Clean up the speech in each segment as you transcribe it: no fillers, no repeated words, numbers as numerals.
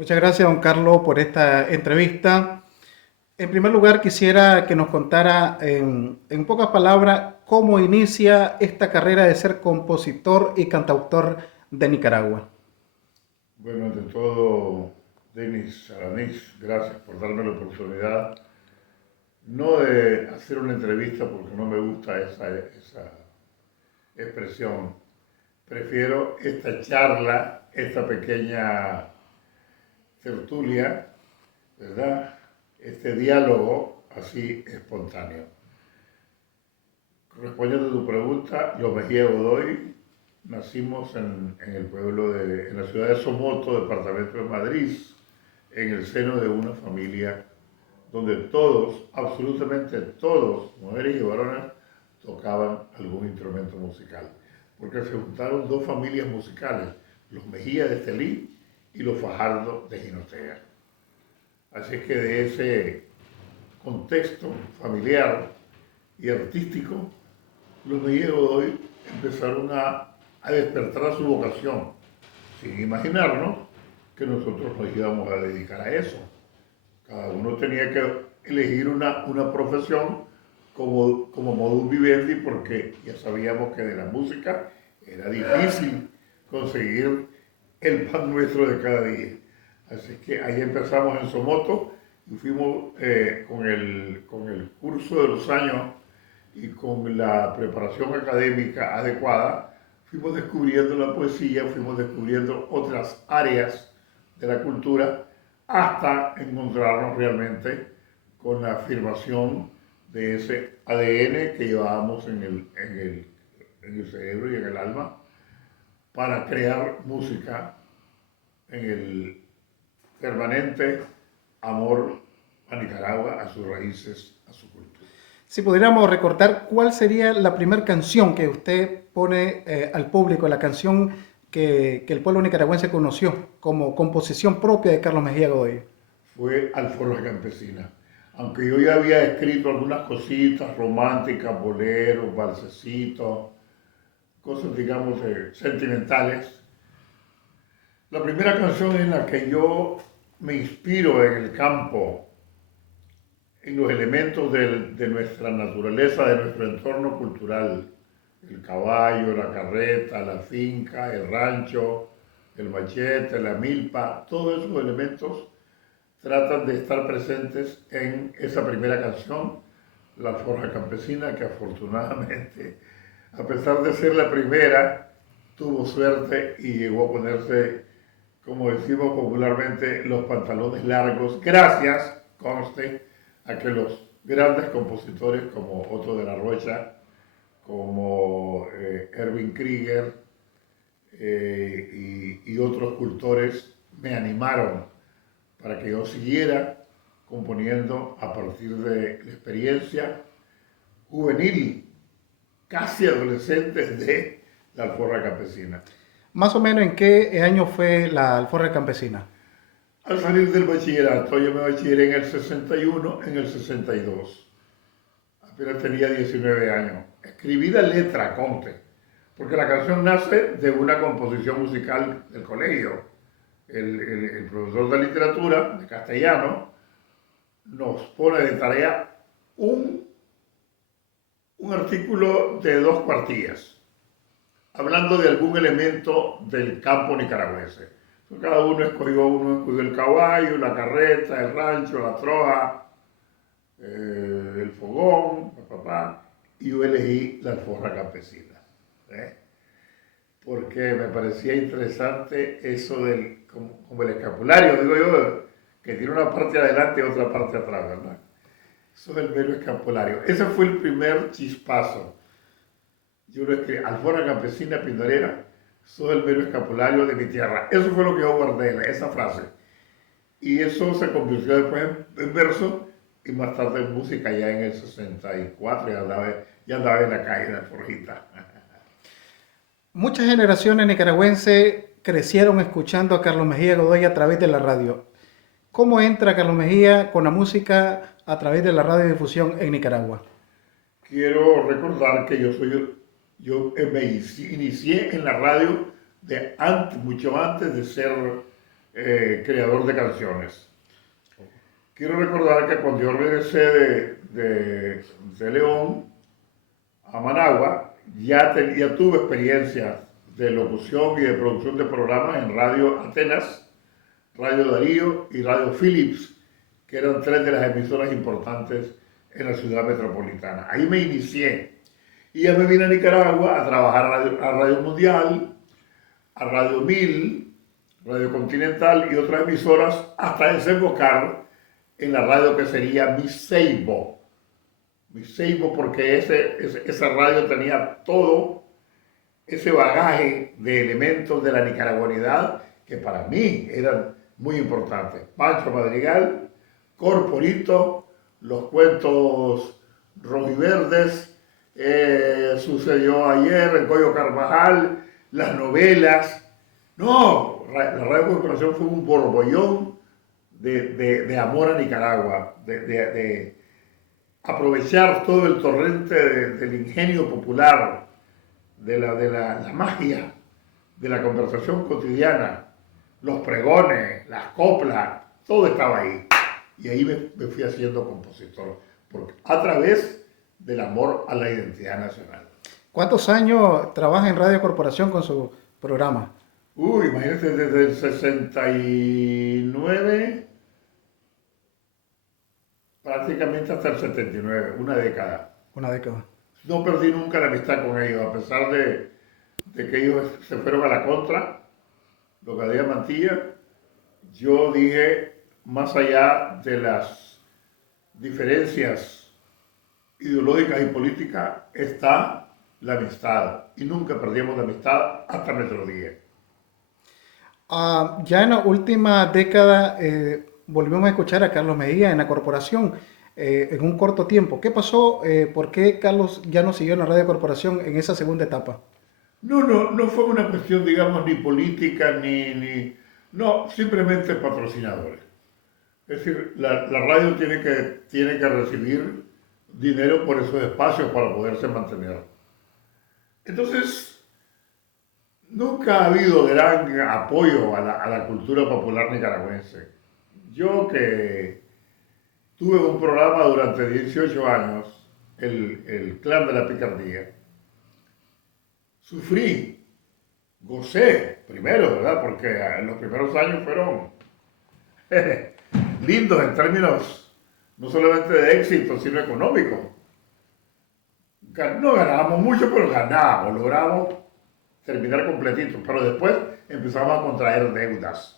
Muchas gracias, don Carlos, por esta entrevista. En primer lugar, quisiera que nos contara en pocas palabras cómo inicia esta carrera de ser compositor y cantautor de Nicaragua. Bueno, ante todo, Denis Aranís, gracias por darme la oportunidad, no de hacer una entrevista porque no me gusta esa expresión, prefiero esta charla, esta pequeña tertulia, ¿verdad? Este diálogo así espontáneo. Respondiendo a tu pregunta, los Mejía Godoy nacimos en el pueblo en la ciudad de Somoto, departamento de Madrid, en el seno de una familia donde todos, absolutamente todos, mujeres y varones, tocaban algún instrumento musical. Porque se juntaron dos familias musicales, los Mejía de Estelí y los Fajardo de Jinotega. Así es que de ese contexto familiar y artístico, los Mejía Godoy empezaron a despertar su vocación, sin imaginarnos que nosotros nos íbamos a dedicar a eso. Cada uno tenía que elegir una profesión como modus vivendi porque ya sabíamos que de la música era difícil conseguir el pan nuestro de cada día. Así que ahí empezamos en Somoto y fuimos con el curso de los años y con la preparación académica adecuada, fuimos descubriendo la poesía, fuimos descubriendo otras áreas de la cultura hasta encontrarnos realmente con la afirmación de ese ADN que llevábamos en el cerebro y en el alma para crear música en el permanente amor a Nicaragua, a sus raíces, a su cultura. Si pudiéramos recordar, ¿cuál sería la primera canción que usted pone al público, la canción que el pueblo nicaragüense conoció como composición propia de Carlos Mejía Godoy? Fue Alforja Campesina. Aunque yo ya había escrito algunas cositas románticas, boleros, balsecitos, cosas, digamos, sentimentales, la primera canción en la que yo me inspiro en el campo, en los elementos de nuestra naturaleza, de nuestro entorno cultural, el caballo, la carreta, la finca, el rancho, el machete, la milpa, todos esos elementos tratan de estar presentes en esa primera canción, La Forja Campesina, que afortunadamente, a pesar de ser la primera, tuvo suerte y llegó a ponerse, como decimos popularmente, los pantalones largos, gracias, conste, a que los grandes compositores como Otto de la Rocha, como Erwin Krieger y otros cultores me animaron para que yo siguiera componiendo a partir de la experiencia juvenil, casi adolescente de la Alforja Campesina. Más o menos en qué año fue la Alforja Campesina. Al salir del bachillerato, yo me bachilleré en el 61, en el 62. Apenas tenía 19 años. Escribí la letra, conte, porque la canción nace de una composición musical del colegio. El profesor de literatura, de castellano, nos pone de tarea un, un artículo de 2 cuartillas, hablando de algún elemento del campo nicaragüense. Entonces, cada uno escogió el caballo, la carreta, el rancho, la troja, el fogón, y yo elegí la alforja campesina. ¿Eh? Porque me parecía interesante eso como el escapulario, digo yo, que tiene una parte adelante y otra parte atrás, ¿verdad? Eso es el mero escapulario. Ese fue el primer chispazo. Yo lo escribí, Alforja Campesina Pindorera, eso es el mero escapulario de mi tierra. Eso fue lo que yo guardé, esa frase. Y eso se convirtió después en verso y más tarde en música ya en el 64, ya andaba en la calle de Alforjita. Muchas generaciones nicaragüenses crecieron escuchando a Carlos Mejía Godoy a través de la radio. ¿Cómo entra Carlos Mejía con la música a través de la radiodifusión en Nicaragua? Quiero recordar que yo inicié en la radio mucho antes de ser creador de canciones. Quiero recordar que cuando yo regresé de León a Managua, ya tuve experiencia de locución y de producción de programas en Radio Atenas, Radio Darío y Radio Philips, que eran tres de las emisoras importantes en la ciudad metropolitana. Ahí me inicié y ya me vine a Nicaragua a trabajar a Radio Mundial, a Radio 1000, Radio Continental y otras emisoras hasta desembocar en la radio que sería Mi Seibo. Mi Seibo porque esa radio tenía todo ese bagaje de elementos de la nicaragüenidad que para mí eran muy importantes. Pancho Madrigal, Corporito, los cuentos rojiverdes, sucedió ayer, el Goyo Carvajal, las novelas. No, la Radio Corporación fue un borbollón de amor a Nicaragua, de aprovechar todo el torrente del ingenio popular, de la magia, de la conversación cotidiana, los pregones, las coplas, todo estaba ahí. Y ahí me fui haciendo compositor, a través del amor a la identidad nacional. ¿Cuántos años trabaja en Radio Corporación con su programa? Imagínate, desde el 69, prácticamente hasta el 79, una década. Una década. No perdí nunca la amistad con ellos, a pesar de que ellos se fueron a la contra, los Gadea Mantilla. Yo dije, más allá de las diferencias ideológicas y políticas, está la amistad. Y nunca perdimos la amistad hasta nuestro día. Ya en la última década volvimos a escuchar a Carlos Mejía en la corporación en un corto tiempo. ¿Qué pasó? ¿Por qué Carlos ya no siguió en la Radio Corporación en esa segunda etapa? No fue una cuestión, digamos, ni política, no, simplemente patrocinadores. Es decir, la radio tiene que recibir dinero por esos espacios para poderse mantener. Entonces, nunca ha habido gran apoyo a la cultura popular nicaragüense. Yo que tuve un programa durante 18 años, el Clan de la Picardía, sufrí, gocé primero, ¿verdad? Porque los primeros años fueron lindos en términos no solamente de éxito, sino económico. No ganábamos mucho, pero ganábamos, logramos terminar completito, pero después empezamos a contraer deudas.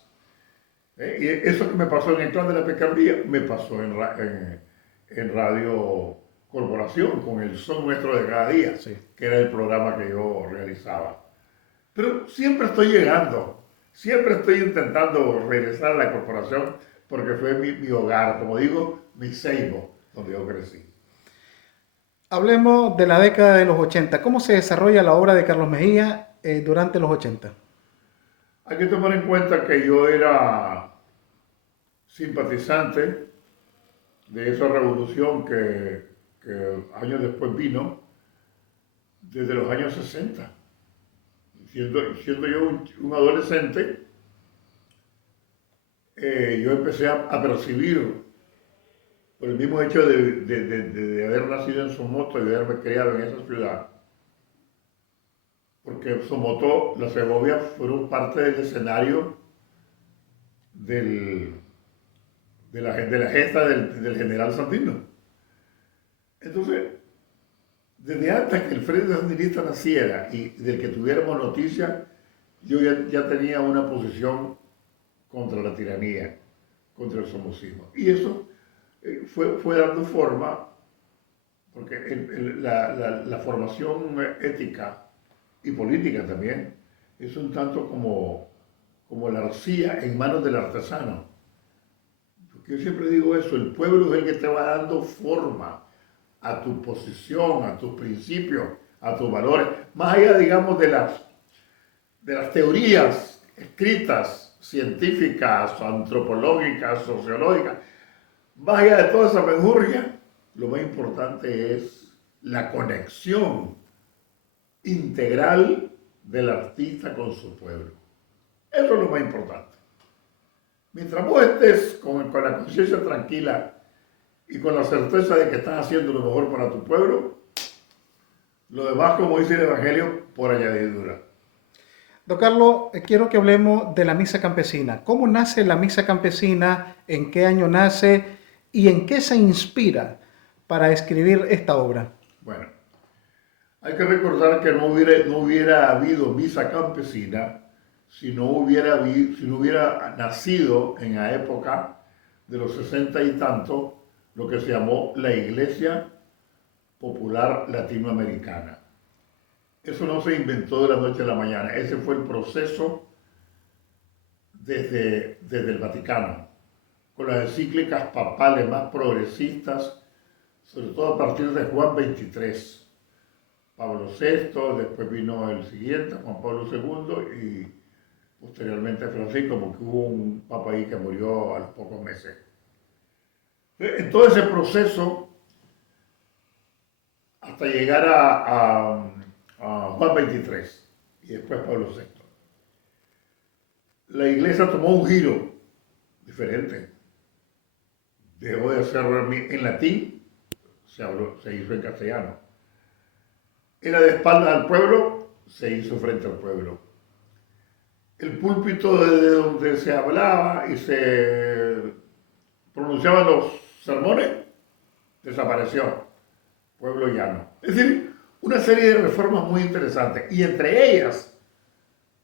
Y eso que me pasó en el Clan de la Picardía, me pasó en Radio Corporación, con el Son Nuestro de Cada Día, Sí. que era el programa que yo realizaba. Pero siempre estoy llegando, siempre estoy intentando regresar a la corporación, porque fue mi hogar, como digo, mi seibo, donde yo crecí. Hablemos de la década de los 80. ¿Cómo se desarrolla la obra de Carlos Mejía durante los 80? Hay que tomar en cuenta que yo era simpatizante de esa revolución que años después vino, desde los años 60. Siendo yo un adolescente, yo empecé a percibir, por el mismo hecho de haber nacido en Somoto y de haberme criado en esa ciudad, porque Somoto, la Segovia, fueron parte del escenario de la gesta del general Sandino. Entonces, desde antes que el Frente Sandinista naciera y del que tuviéramos noticia, yo ya tenía una posición contra la tiranía, contra el somocismo. Y eso fue dando forma, porque la formación ética y política también es un tanto como la arcilla en manos del artesano. Porque yo siempre digo eso, el pueblo es el que te va dando forma a tu posición, a tus principios, a tus valores, más allá, digamos, de las teorías escritas, científicas, antropológicas, sociológicas, más allá de toda esa menjurria, lo más importante es la conexión integral del artista con su pueblo. Eso es lo más importante. Mientras vos estés con la conciencia tranquila y con la certeza de que estás haciendo lo mejor para tu pueblo, lo demás, como dice el Evangelio, por añadidura. Don Carlos, quiero que hablemos de la misa campesina. ¿Cómo nace la misa campesina? ¿En qué año nace? ¿Y en qué se inspira para escribir esta obra? Bueno, hay que recordar que no hubiera habido misa campesina si no hubiera nacido en la época de los 60 y tanto lo que se llamó la Iglesia Popular Latinoamericana. Eso no se inventó de la noche a la mañana, ese fue el proceso desde el Vaticano, con las encíclicas papales más progresistas, sobre todo a partir de Juan XXIII. Pablo VI, después vino el siguiente, Juan Pablo II, y posteriormente Francisco, porque hubo un papa ahí que murió a los pocos meses. En todo ese proceso, hasta llegar a Juan XXIII y después Pablo VI, la iglesia tomó un giro diferente. Dejó de hacerlo en latín, se hizo en castellano. Era de espaldas al pueblo, se hizo frente al pueblo. El púlpito desde donde se hablaba y se pronunciaban los sermones desapareció. Pueblo llano. Es decir, una serie de reformas muy interesantes. Y entre ellas,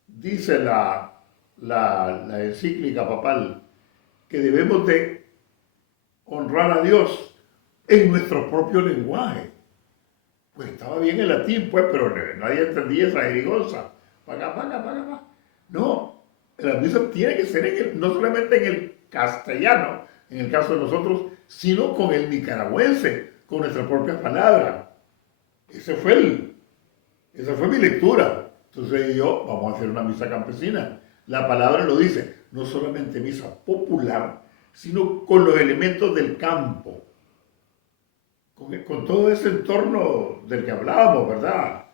dice la encíclica papal, que debemos de honrar a Dios en nuestro propio lenguaje. Pues estaba bien el latín, pues, pero nadie entendía esa jerigonza. Paga, paga, paga, paga. No, la misa tiene que ser no solamente en el castellano, en el caso de nosotros, sino con el nicaragüense, con nuestras propias palabras. Esa fue mi lectura. Entonces yo, vamos a hacer una misa campesina. La palabra lo dice, no solamente misa popular, sino con los elementos del campo. Con todo ese entorno del que hablábamos, ¿verdad?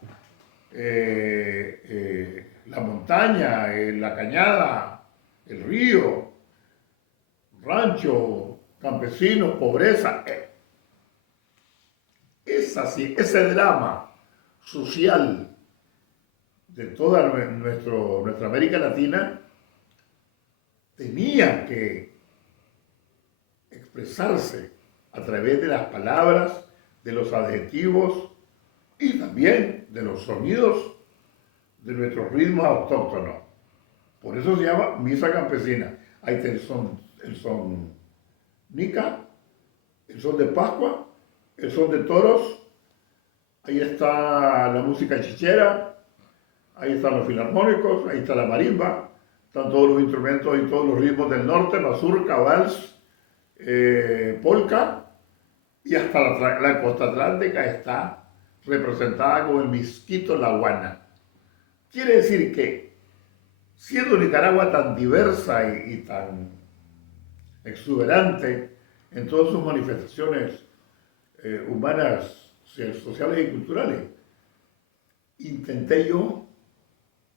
La montaña, la cañada, el río, rancho, campesinos, pobreza. Ese drama social de toda nuestra América Latina tenía que expresarse a través de las palabras, de los adjetivos y también de los sonidos de nuestros ritmos autóctonos. Por eso se llama misa campesina. Ahí está el son nica, el son de Pascua, el son de toros, ahí está la música chichera, ahí están los filarmónicos, ahí está la marimba, están todos los instrumentos y todos los ritmos del norte, mazurca, vals, polka, y hasta la costa atlántica está representada con el misquito, la guana. Quiere decir que, siendo Nicaragua tan diversa y tan exuberante en todas sus manifestaciones humanas, sociales y culturales, intenté yo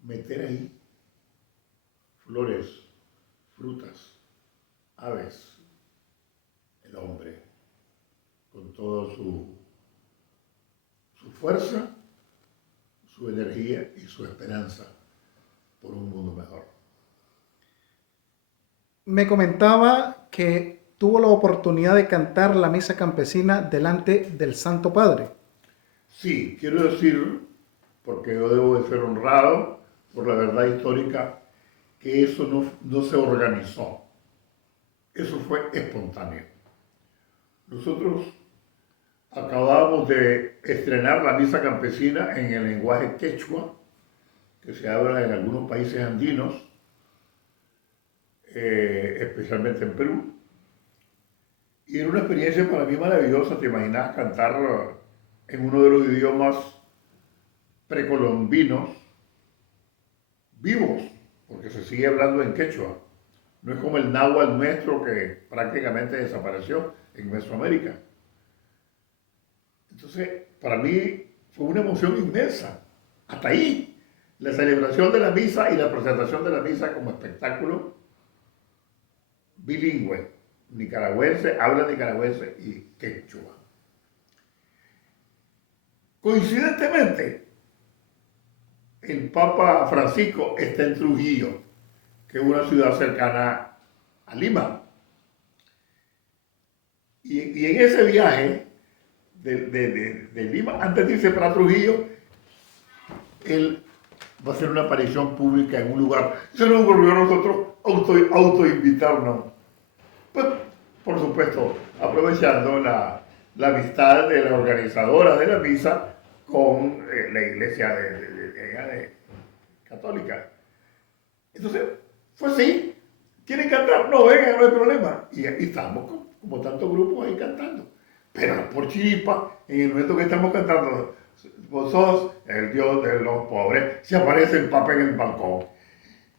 meter ahí flores, frutas, aves, el hombre, con toda su fuerza, su energía y su esperanza por un mundo mejor. Me comentaba que tuvo la oportunidad de cantar la misa campesina delante del Santo Padre. Sí, quiero decir, porque yo debo de ser honrado por la verdad histórica, que eso no se organizó. Eso fue espontáneo. Nosotros acabábamos de estrenar la misa campesina en el lenguaje quechua, que se habla en algunos países andinos, especialmente en Perú. Y era una experiencia para mí maravillosa. Te imaginas cantar en uno de los idiomas precolombinos vivos, porque se sigue hablando en quechua. No es como el náhuatl nuestro que prácticamente desapareció en Mesoamérica. Entonces, para mí fue una emoción inmensa. Hasta ahí, la celebración de la misa y la presentación de la misa como espectáculo bilingüe, nicaragüense, habla nicaragüense y quechua. Coincidentemente, el Papa Francisco está en Trujillo, que es una ciudad cercana a Lima. Y en ese viaje de Lima, antes de irse para Trujillo, él va a hacer una aparición pública en un lugar. Se nos ocurrió a nosotros autoinvitarnos. Pues, por supuesto, aprovechando la amistad de la organizadora de la misa con la iglesia de católica. Entonces, fue así. ¿Quieren cantar? No, vengan, no hay problema. Y estábamos como tantos grupos ahí cantando. Pero por chiripa, en el momento que estamos cantando, vos sos el Dios de los pobres, se aparece el Papa en el balcón.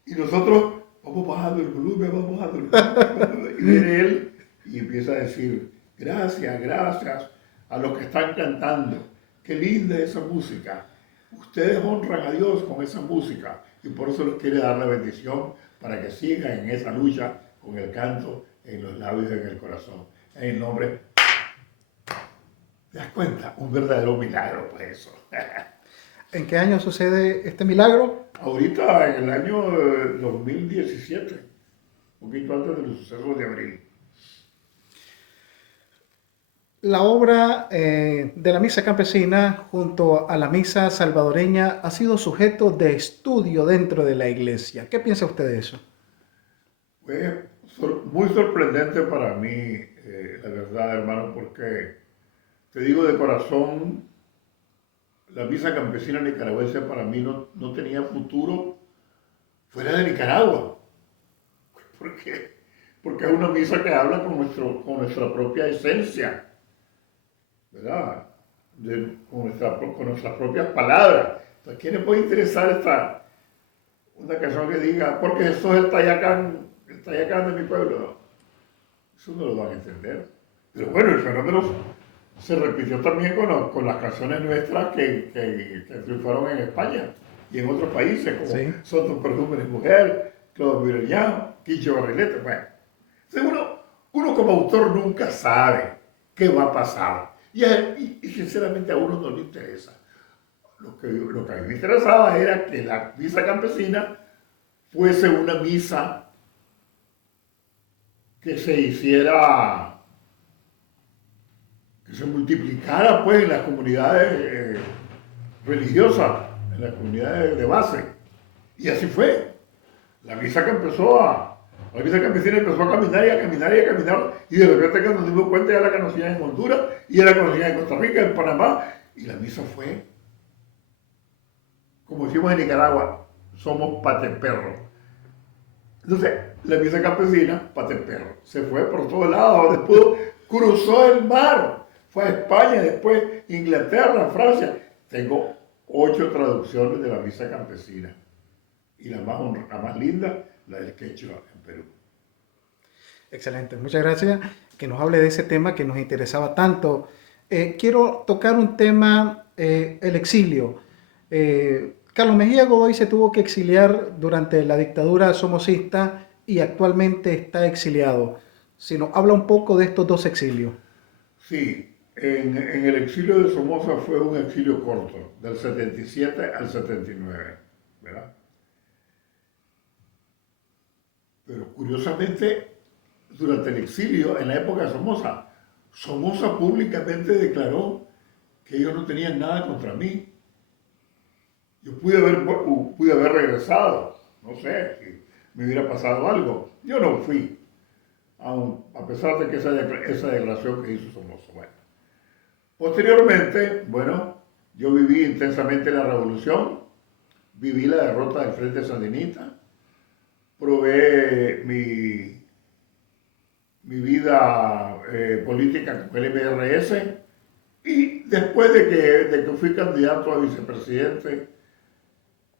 Y nosotros vamos bajando el volumen, vamos bajando el volumen. Y viene él y empieza a decir, gracias, gracias a los que están cantando. Qué linda esa música. Ustedes honran a Dios con esa música y por eso les quiere dar la bendición para que sigan en esa lucha con el canto en los labios y en el corazón. En el nombre, ¿te das cuenta? Un verdadero milagro, pues eso. ¿En qué año sucede este milagro? Ahorita, en el año 2017, un poquito antes de los sucesos de abril. La obra de la misa campesina junto a la misa salvadoreña ha sido sujeto de estudio dentro de la iglesia. ¿Qué piensa usted de eso? Fue muy sorprendente para mí, la verdad, hermano, porque te digo de corazón, la misa campesina nicaragüense para mí no tenía futuro fuera de Nicaragua. ¿Por qué? Porque es una misa que habla con nuestra propia esencia, ¿verdad? Con nuestras propias palabras. Entonces, ¿quién le puede interesar una canción que diga, porque Jesús es el Tayacán de mi pueblo? No, eso no lo van a entender. Pero bueno, el fenómeno se repitió también con las canciones nuestras que triunfaron en España y en otros países, como Sí. Son tus perfumes mujer, Claudio Mirellán, Quicho Barrilete. Bueno, uno como autor nunca sabe qué va a pasar. Y sinceramente a uno no le interesa. Lo que a mí me interesaba era que la misa campesina fuese una misa que se hiciera, que se multiplicara pues en las comunidades religiosas, en las comunidades de base. Y así fue. La misa campesina empezó a caminar y a caminar y a caminar, y de repente que nos dimos cuenta ya la conocían en Honduras, y ya la conocían en Costa Rica, en Panamá, y la misa fue, como decimos en Nicaragua, somos pateperro. Entonces, la misa campesina, pateperro, se fue por todos lados, después cruzó el mar, fue a España, después Inglaterra, Francia. Tengo 8 traducciones de la misa campesina, y la más linda, la del quechua en Perú. Excelente, muchas gracias que nos hable de ese tema que nos interesaba tanto. Quiero tocar un tema, el exilio. Carlos Mejía Godoy se tuvo que exiliar durante la dictadura somocista y actualmente está exiliado. Si nos habla un poco de estos dos exilios. Sí, en el exilio de Somoza fue un exilio corto, del 77 al 79, ¿verdad? Pero curiosamente, durante el exilio, en la época de Somoza públicamente declaró que ellos no tenían nada contra mí. Yo pude haber regresado, no sé si me hubiera pasado algo. Yo no fui, a pesar de que esa declaración que hizo Somoza. Bueno. Posteriormente, bueno, yo viví intensamente la revolución, viví la derrota del Frente Sandinista, probé mi vida política con el MRS, y después de que fui candidato a vicepresidente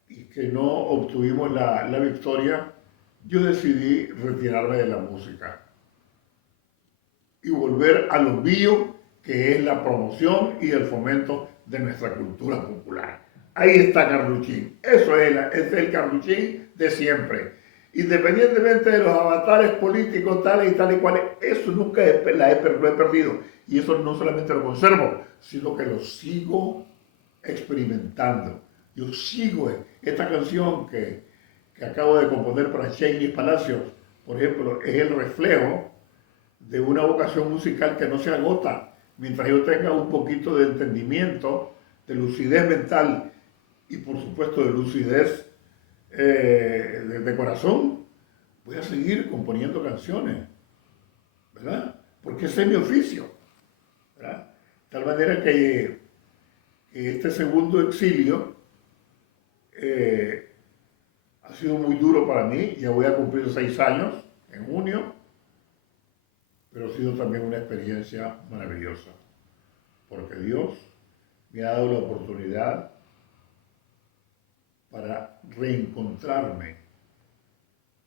y que no obtuvimos la victoria, yo decidí retirarme de la música y volver a lo mío, que es la promoción y el fomento de nuestra cultura popular. Ahí está Carluchín. Eso es el Carluchín de siempre. Independientemente de los avatares políticos tales y tales y cuales, eso nunca lo he perdido. Y eso no solamente lo conservo, sino que lo sigo experimentando. Yo sigo esta canción que acabo de componer para Shainis Palacios, por ejemplo, es el reflejo de una vocación musical que no se agota mientras yo tenga un poquito de entendimiento, de lucidez mental y por supuesto de lucidez de corazón, voy a seguir componiendo canciones, ¿verdad? Porque ese es mi oficio, ¿verdad? De tal manera que este segundo exilio ha sido muy duro para mí, ya voy a cumplir 6 años en junio, pero ha sido también una experiencia maravillosa, porque Dios me ha dado la oportunidad para reencontrarme,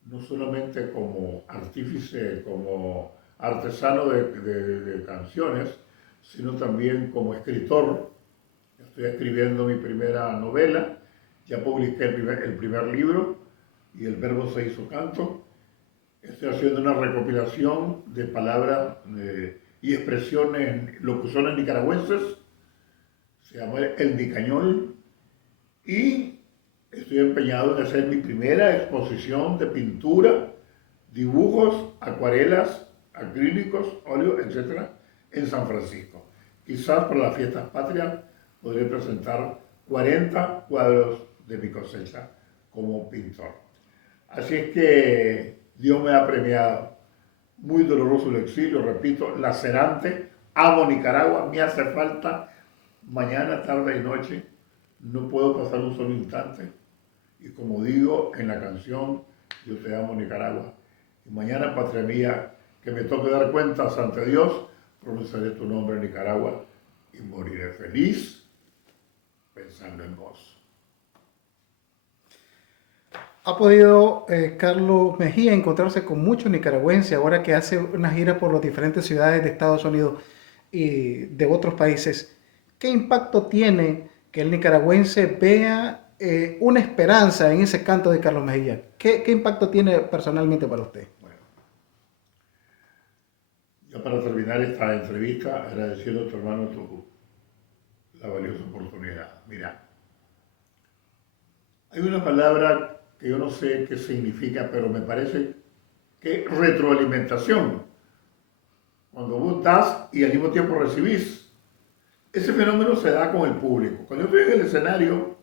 no solamente como artífice, como artesano de canciones, sino también como escritor. Estoy escribiendo mi primera novela, ya publiqué el primer libro y El Verbo se hizo canto. Estoy haciendo una recopilación de palabras y expresiones, locuciones nicaragüenses, se llama El Nicañol, y estoy empeñado en hacer mi primera exposición de pintura, dibujos, acuarelas, acrílicos, óleos, etc. en San Francisco. Quizás para las fiestas patrias podré presentar 40 cuadros de mi cosecha como pintor. Así es que Dios me ha premiado. Muy doloroso el exilio, repito, lacerante. Amo Nicaragua, me hace falta mañana, tarde y noche. No puedo pasar un solo instante. Y como digo en la canción, yo te amo Nicaragua. Y mañana, patria mía, que me toque dar cuentas ante Dios, pronunciaré tu nombre en Nicaragua y moriré feliz pensando en vos. ¿Ha podido Carlos Mejía encontrarse con muchos nicaragüenses ahora que hace una gira por las diferentes ciudades de Estados Unidos y de otros países? ¿Qué impacto tiene que el nicaragüense vea una esperanza en ese canto de Carlos Mejía? ¿Qué impacto tiene personalmente para usted? Bueno, ya para terminar esta entrevista, agradeciendo a tu hermano la valiosa oportunidad. Mira, hay una palabra que yo no sé qué significa, pero me parece que es retroalimentación. Cuando vos das y al mismo tiempo recibís. Ese fenómeno se da con el público. Cuando yo estoy en el escenario,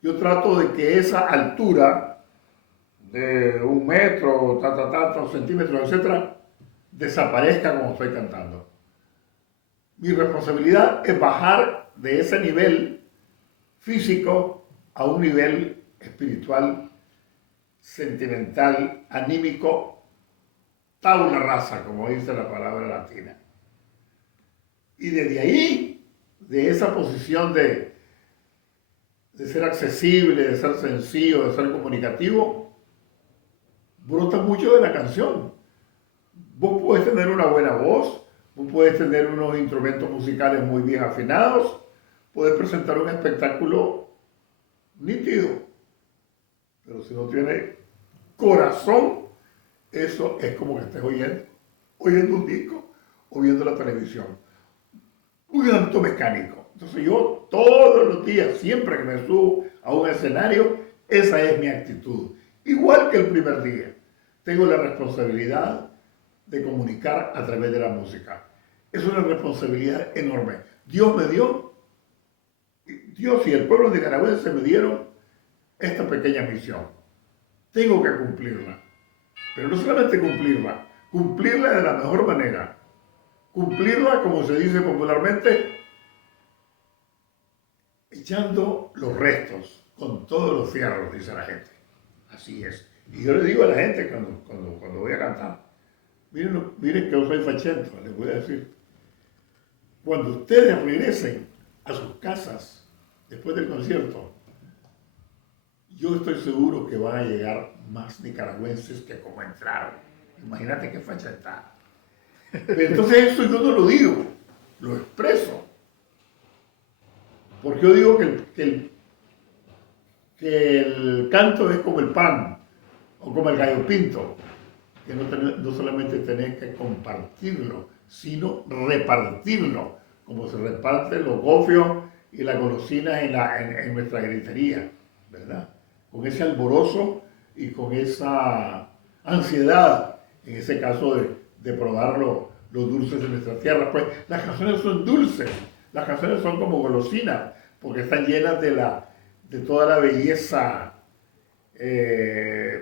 yo trato de que esa altura de 1 metro, tantos centímetros, etcétera, desaparezca cuando estoy cantando. Mi responsabilidad es bajar de ese nivel físico a un nivel espiritual, sentimental, anímico, tabula rasa, como dice la palabra latina. Y desde ahí, de esa posición de ser accesible, de ser sencillo, de ser comunicativo, brota mucho de la canción. Vos puedes tener una buena voz, vos puedes tener unos instrumentos musicales muy bien afinados, puedes presentar un espectáculo nítido, pero si no tiene corazón, eso es como que estés oyendo un disco o viendo la televisión. Un acto mecánico. Entonces yo todos los días, siempre que me subo a un escenario, esa es mi actitud. Igual que el primer día, tengo la responsabilidad de comunicar a través de la música. Es una responsabilidad enorme. Dios me dio, Dios y el pueblo nicaragüense me dieron esta pequeña misión. Tengo que cumplirla. Pero no solamente cumplirla, cumplirla de la mejor manera. Cumplirla, como se dice popularmente, echando los restos con todos los fierros, dice la gente. Así es. Y yo le digo a la gente cuando voy a cantar, miren que yo soy fachento, les voy a decir. Cuando ustedes regresen a sus casas después del concierto, yo estoy seguro que van a llegar más nicaragüenses que como entraron. Imagínate qué fachetada. Pero entonces eso yo no lo digo, lo expreso. Porque yo digo que el canto es como el pan. O como el gallo pinto, que no solamente tenés que compartirlo, sino repartirlo, como se reparten los gofios y las golosinas en nuestra gritería, ¿verdad? Con ese alborozo y con esa ansiedad, en ese caso de probar los dulces de nuestra tierra. Pues las canciones son dulces, las canciones son como golosinas, porque están llenas de toda la belleza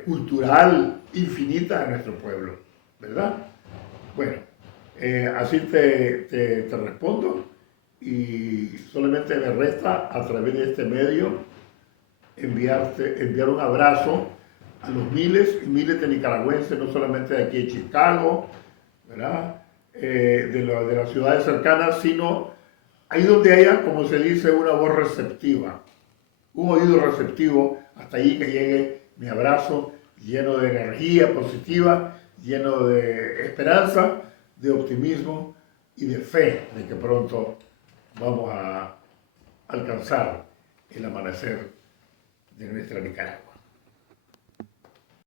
cultural infinita de nuestro pueblo, ¿verdad? Bueno, así te respondo y solamente me resta a través de este medio enviar un abrazo a los miles y miles de nicaragüenses, no solamente de aquí en Chicago, ¿verdad? De las ciudades cercanas, sino ahí donde haya, como se dice, una voz receptiva, un oído receptivo, hasta allí que llegue mi abrazo lleno de energía positiva, lleno de esperanza, de optimismo y de fe de que pronto vamos a alcanzar el amanecer de nuestra Nicaragua.